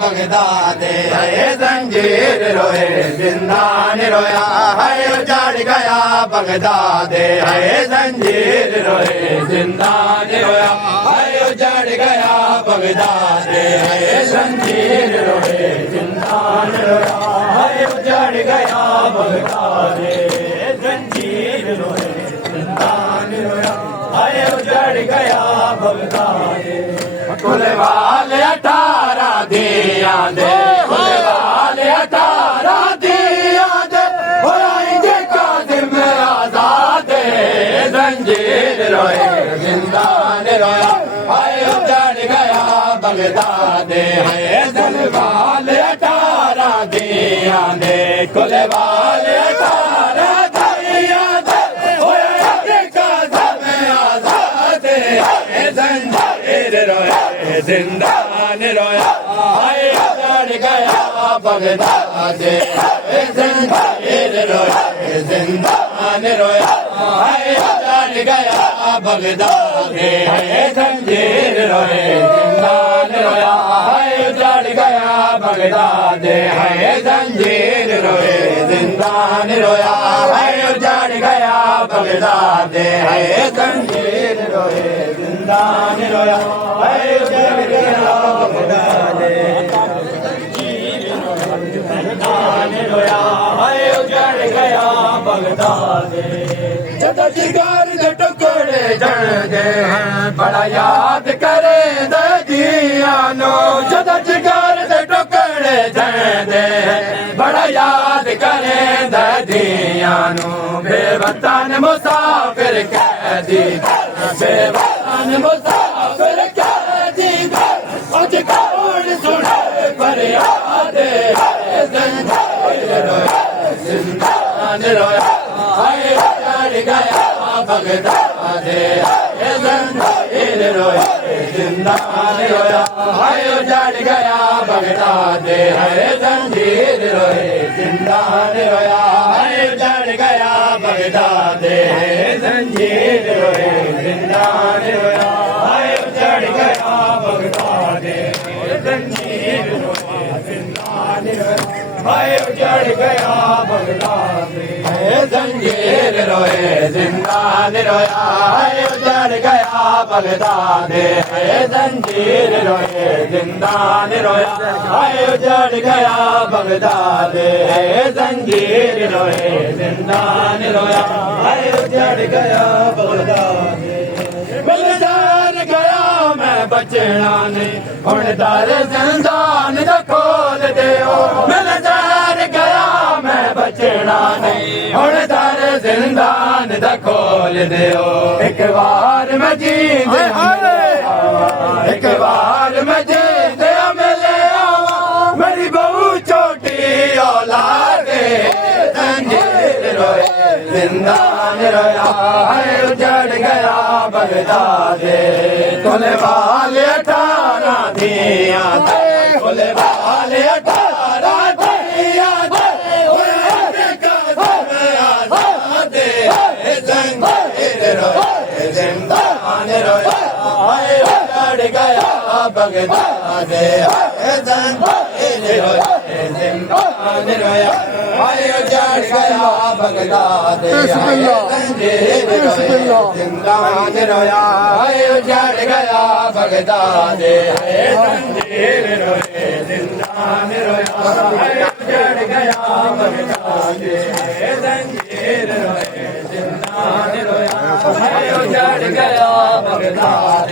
बगदाद है जंजीर रोए जिंदान रोया है उजड़ गया बगदाद है जंजीर रोए जिंदान रोया है उजड़ गया बगदाद है जंजीर रोए जिंदान रोया है उजड़ गया बगदाद जंजीर रोए जिंदान रोया है उजड़ गया बगदाद कुल वाले 18 दिया दे कुल वाले 18 दिया दे होएंगे काज़िम आज़ाद जंजीर रोए जिंदान रोया हाय उजड़ गया बगदाद है कुल वाले 18 दिया दे कुल वाले 18 दिया दे होएंगे काज़िम आज़ाद जंजीर रोए जिंदान रोया हाय उजड़ गया बगदाद जंजीर रोए जिंदान रोया हाय उजड़ गया बगदाद जंजीर रोए जिंदान रोया हाय उजड़ गया बगदाद जंजीर रोए जिंदान रोया हाय उजड़ गया बगदाद जंजीर रोए जिंदान रोया हाय उजड़ गया बगदाद जिंदान रोया हाय उजड़ गया बगदाद जदा जिगर दे टुकड़े जड़ गए हैं बड़ा याद करे दजियानो जदा जिगर दे टुकड़े जड़ दे बड़ा याद करे दजियानो बेवतन मुसाफिर कैदी बेवतन मुसाफिर कैदी आज कौन सुने फरियाद जिंदान रोया हाय उजड़ गया बगदाद जंजीर रोए जिंदान रोया हाय उजड़ गया बगदाद जंजीर रोए जिंदान रोया हाय उजड़ गया बगदाद जंजीर रोए जिंदान रोया हाय उजड़ गया बगदाद जंजीर रोए जिंदान रोया हाय उजड़ गया बगदाद जंजीर रोए जिंदान रोया हाय उजड़ गया बगदाद जंजीर रोए जिंदान रोया हाय उजड़ गया बगदाद जंजीर रोए जिंदान रोया हाय उजड़ गया बगदाद बगदाद गया मैं बचना नहीं हुण दर जिंदान दा खोल दियो बगदाद गया मैं बचना नहीं हुण दर जिंदान दा खोल दियो एक बार मैं जींद एक बार मैं जींद मिले आवा मेरी बहू छोटी औलाद जंजीर रोए जिंदान रोया हाय उजड़ गया बगदाद कुल वाले 18 दिया दे कुल वाले 18 दिया दे होएंगे काज़िम आज़ाद जंजीर रोए जिंदान रोया हाय उजड़ गया बगदाद जंजीर रोए जिंदान रोया हाय उजड़ गया बगदाद जंजीर रोए जिंदान रोया हाय उजड़ गया बगदाद जंजीर रोए जिंदान रोया हाय उजड़ गया बगदाद जंजीर रोए जिंदान रोया हाय उजड़ गया बगदाद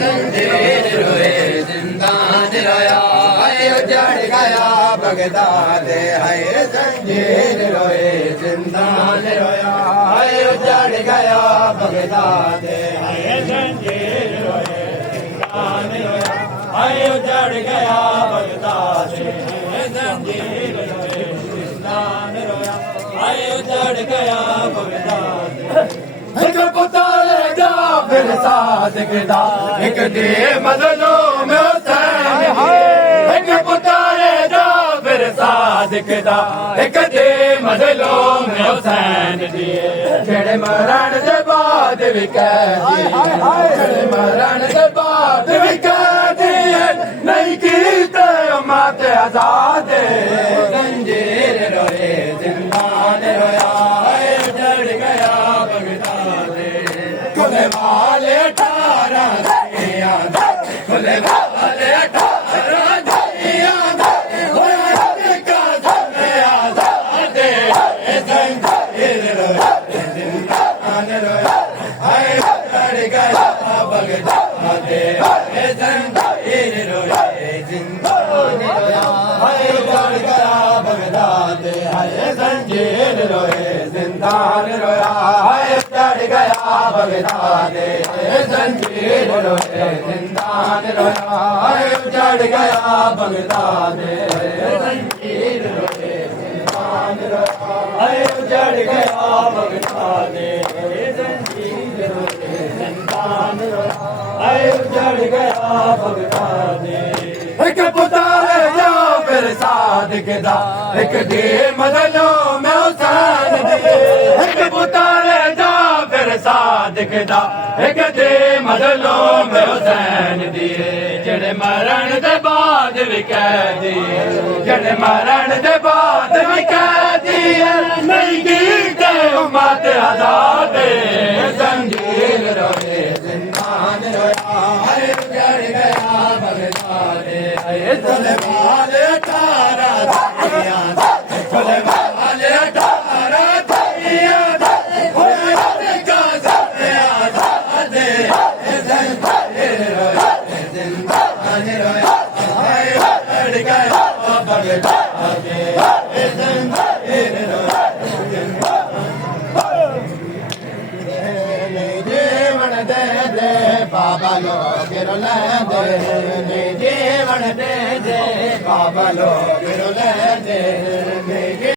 जंजीर रोए जिंदान रोया हाय उजड़ गया बगदाद हाय जंजीर रोए जिंदान रोया हाय उजड़ गया बगदाद हाय जंजीर रोए जिंदान रोया हाय उजड़ गया बगदाद जंजीर रोए जिंदान रोया हाय उजड़ गया बगदाद एक पुताल जा फिर सादिक दा एक दे मज़लूम हुसैन एक पुताल जा फिर सादिक दा एक दे मज़लूम हुसैन दिए जेड़े मरण दे बाद भी कहदी जेड़े मरण दे बाद भी कहदी नहीं कीते उम्मत आजाद जंजीर रोए जिंदान रोया चढ़ गया बगदाद खुले वाले 18 खुले वाले 18 जंजीर रोए जिंदान रोया चढ़ गया बगदाद जंजीर रोए जिंदान रोया चढ़ गया बगदाद जंजीर रोए जिंदान रोया चढ़ गया बगदाद जंजीर रोए जिंदान रोया चढ़ गया बगदाद जंजीर रोए जिंदान रोया चढ़ गया बगदाद जंजीर रोए जिंदान रोया चढ़ गया बगदाद एक पुतारे जो फिर सादिक दा एक दे मदलो मैं हुसैन दे एक पुतारे जो फिर सादिक दा एक दे मदलो मैं हुसैन दिए जेड़े मरण दे बाद भी कह दिए जेड़े मरण दे बाद भी कह दिए नहीं कीते उम्मत आजाद जंजीर रोए जिंदान रोया चढ़ गया बगदाद खुले वाले 18 खुले वाले 18 जंजीर रोए जिंदान रोया चढ़ गया बगदाद जंजीर रोए जीवन दे दे बाबा लोग रोले दे जीवन दे दे बाबा लोग रोले दे